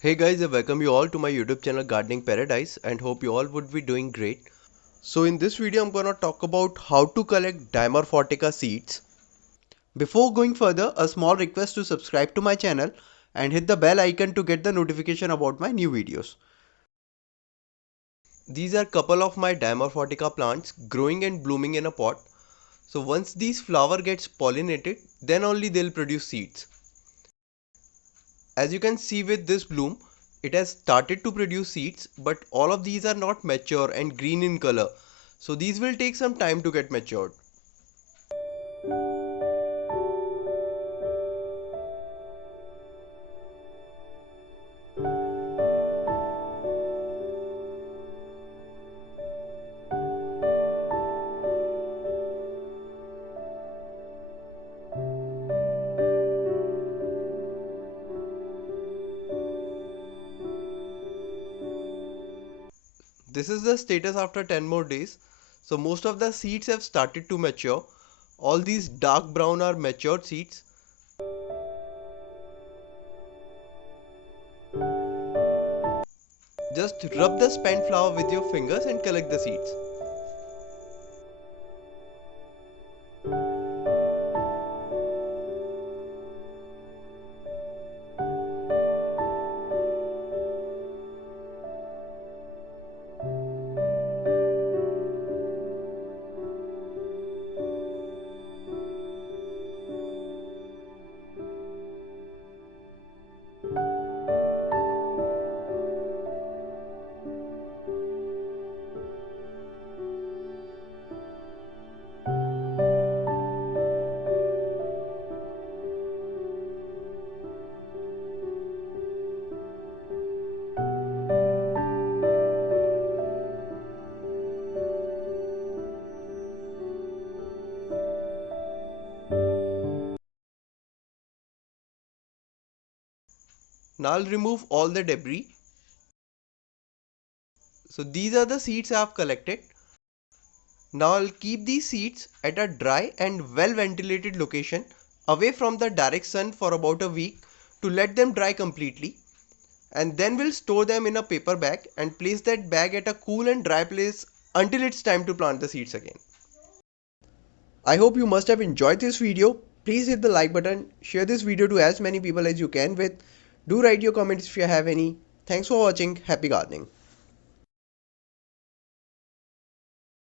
Hey guys, I welcome you all to my YouTube channel Gardening Paradise and hope you all would be doing great. So in this video I'm gonna talk about how to collect Dimorphotheca seeds. Before going further, a small request to subscribe to my channel and hit the bell icon to get the notification about my new videos. These are couple of my Dimorphotheca plants growing and blooming in a pot. So once these flower gets pollinated, then only they'll produce seeds. As you can see with this bloom, it has started to produce seeds, but all of these are not mature and green in color. So these will take some time to get matured. This is the status after 10 more days. So most of the seeds have started to mature. All these dark brown are matured seeds. Just rub the spent flour with your fingers and collect the seeds. Now I'll remove all the debris. So these are the seeds I have collected. Now I'll keep these seeds at a dry and well ventilated location away from the direct sun for about a week to let them dry completely, and then we'll store them in a paper bag and place that bag at a cool and dry place until it's time to plant the seeds again. I hope you must have enjoyed this video. Please hit the like button, share this video to as many people as you can with. Do write your comments if you have any. Thanks for watching. Happy gardening.